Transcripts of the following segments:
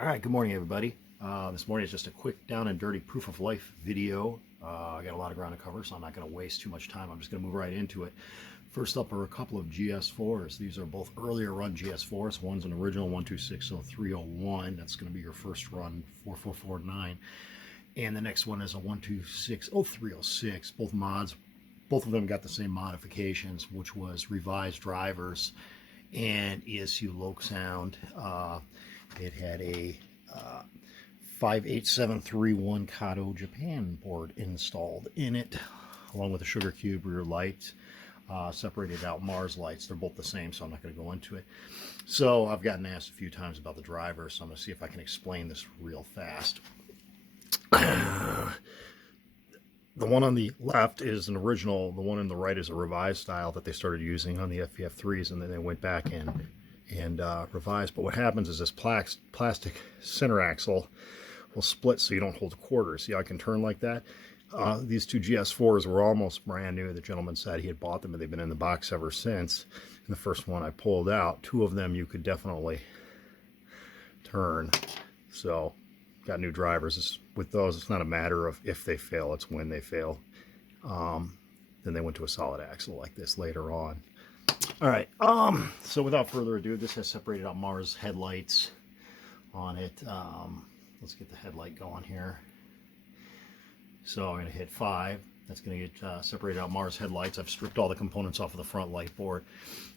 All right, good morning, everybody. This morning is just a quick down and dirty proof of life video. I got a lot of ground to cover, so I'm not going to waste too much time. I'm just going to move right into it. First up are a couple of GS4s. These are both earlier run GS4s. One's an original 1260-301. That's going to be your first run 4449. And the next one is a 1260-306. Both mods, both of them got the same modifications, which was revised drivers and ESU LokSound. It had a 58731 Kato Japan board installed in it, along with a sugar cube rear light, separated out Mars lights. They're both the same, so I'm not going to go into it. So I've gotten asked a few times about the driver, so I'm going to see if I can explain this real fast. The one on the left is an original. The one on the right is a revised style that they started using on the FVF3s, and then they went back and revised. But what happens is this plastic center axle will split so you don't hold a quarter. See how I can turn like that? These two GS4s were almost brand new. The gentleman said he had bought them and they've been in the box ever since. And the first one I pulled out, two of them you could definitely turn. So got new drivers. With those, it's not a matter of if they fail, it's when they fail. Then they went to a solid axle like this later on. All right, so without further ado, this has separated out Mars headlights on it. Let's get the headlight going here. So I'm going to hit 5. That's going to get separated out Mars headlights. I've stripped all the components off of the front light board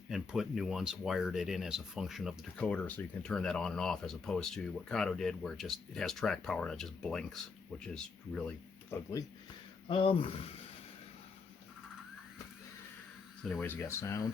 and put new ones, wired it in as a function of the decoder, so you can turn that on and off, as opposed to what Kato did, where it has track power and it just blinks, which is really ugly. So anyways, you got sound.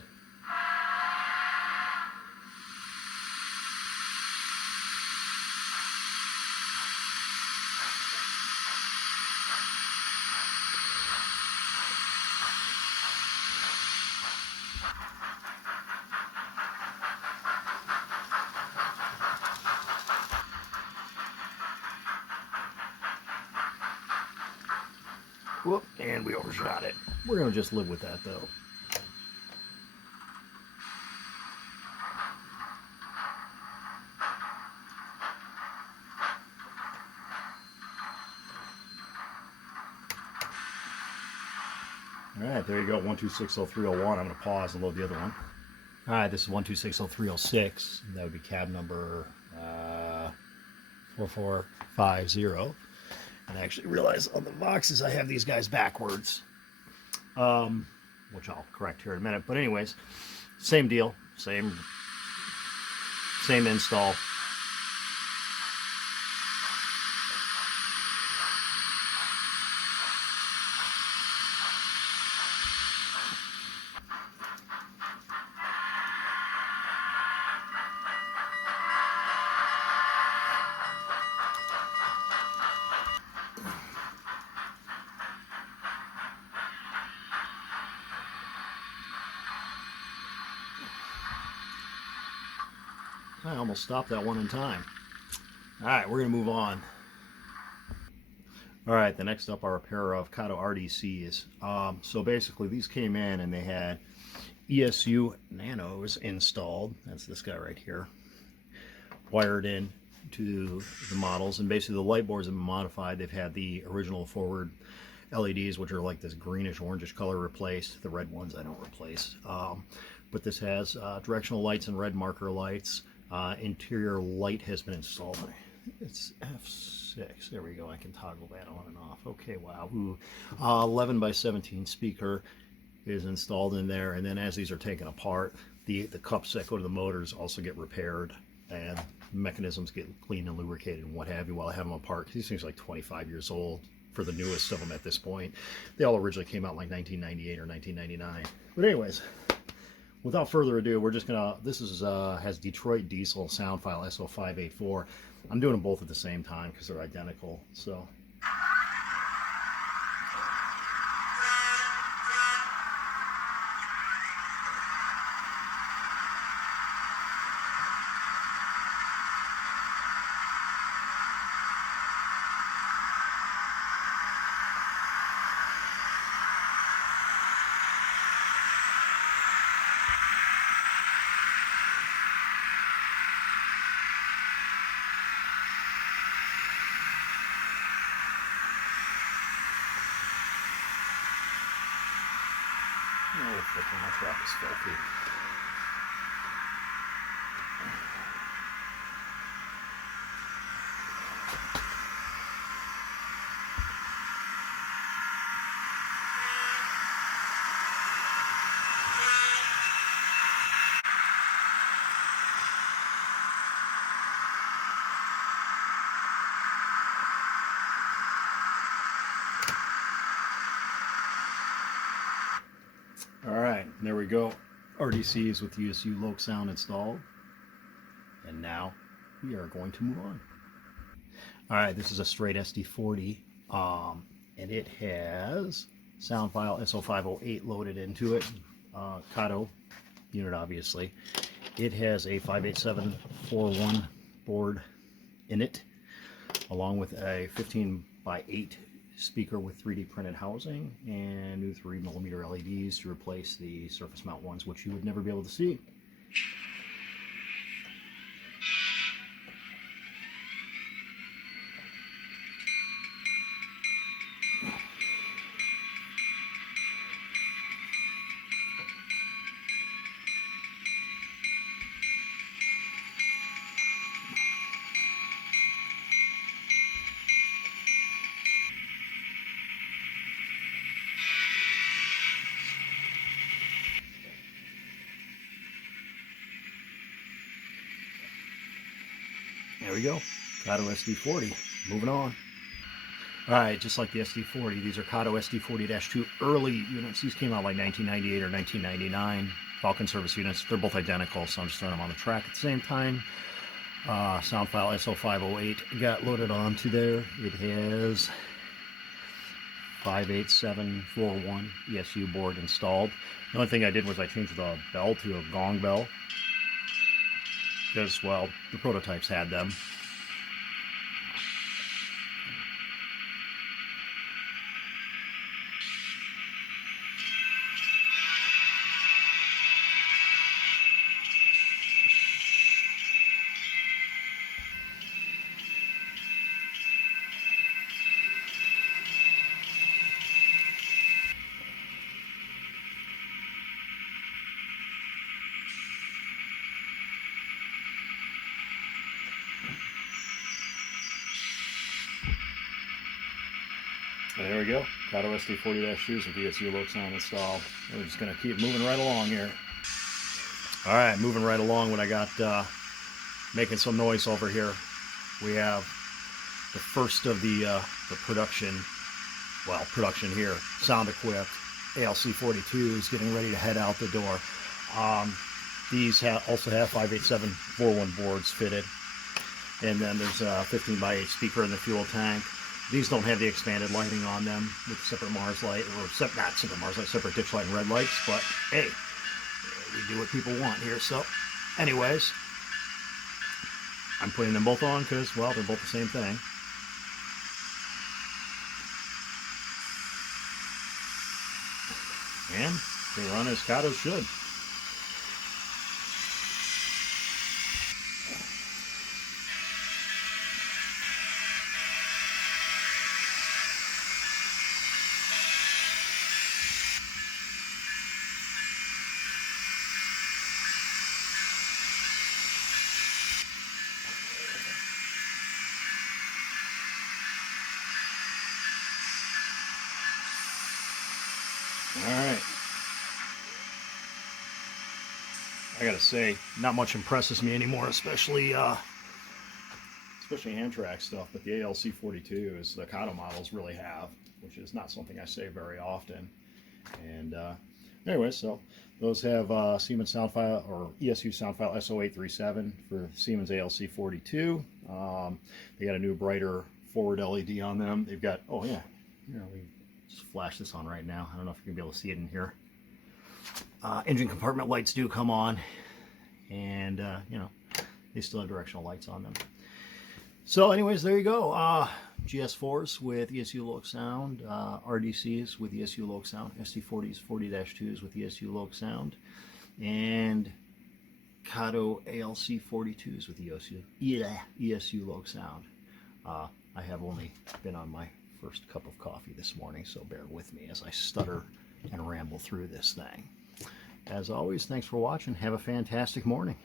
Whoop, and we overshot it. We're going to just live with that, though. All right, there you go, 1260-301. I'm going to pause and load the other one. All right, this is 1260-306. That would be cab number 4450. And I actually realized on the boxes I have these guys backwards, which I'll correct here in a minute. But anyways, same deal, same install. I almost stopped that one in time. All right, we're going to move on. All right, the next up are a pair of Kato RDCs. So basically, these came in and they had ESU nanos installed. That's this guy right here. Wired in to the models. And basically, the light boards have been modified. They've had the original forward LEDs, which are like this greenish, orangish color, replaced. The red ones I don't replace. But this has directional lights and red marker lights. Interior light has been installed. It's F6. There we go. I can toggle that on and off. Okay, wow. Ooh. 11 by 17 speaker is installed in there. And then as these are taken apart, the cups that go to the motors also get repaired, and mechanisms get cleaned and lubricated and what have you while I have them apart. These things are like 25 years old for the newest of them at this point. They all originally came out in like 1998 or 1999. But anyways, without further ado, we're just gonna, this is has Detroit diesel sound file S0584. I'm doing them both at the same time because they're identical. So Oh, fucking my truck is filthy. All right, there we go. RDCs with ESU LokSound installed. And now we are going to move on. All right, this is a straight SD40, and it has sound file S0584 loaded into it. Kato unit, obviously. It has a 58741 board in it, along with a 15x8 speaker with 3D printed housing and new 3mm LEDs to replace the surface mount ones, which you would never be able to see. There we go, Kato SD40. Moving on. All right, just like the SD40, these are Kato SD40-2 early units. These came out like 1998 or 1999. Falcon service units. They're both identical, so I'm just throwing them on the track at the same time. Sound file S0584 got loaded onto there. It has 58741 ESU board installed. The only thing I did was I changed the bell to a gong bell, because, well, the prototypes had them. There we go. Kato SD40-2s with ESU LokSound installed. We're just going to keep moving right along here. All right, moving right along. When I got making some noise over here, we have the first of the production here, sound equipped ALC42s getting ready to head out the door. These also have 58741 boards fitted, and then there's a 15x8 speaker in the fuel tank. These don't have the expanded lighting on them with separate Mars light, or not separate Mars light, separate ditch light and red lights, but hey, we do what people want here. So anyways, I'm putting them both on because, well, they're both the same thing. And they run as Kato should. Alright. I gotta say, not much impresses me anymore, especially hand track stuff, but the ALC42s, the Kato models really have, which is not something I say very often. And anyway, so those have Siemens sound file, or ESU sound file S0837 for Siemens ALC42. They got a new brighter forward LED on them. They've got, oh yeah, here, we just flash this on right now. I don't know if you're gonna be able to see it in here. Engine compartment lights do come on, and you know, they still have directional lights on them. So anyways, there you go. GS4s with ESU LokSound, RDCs with ESU LokSound, SD40s, 40-2s with ESU LokSound, and Kato ALC42s with ESU LokSound. I have only been on my first cup of coffee this morning, so bear with me as I stutter and ramble through this thing. As always, thanks for watching. Have a fantastic morning.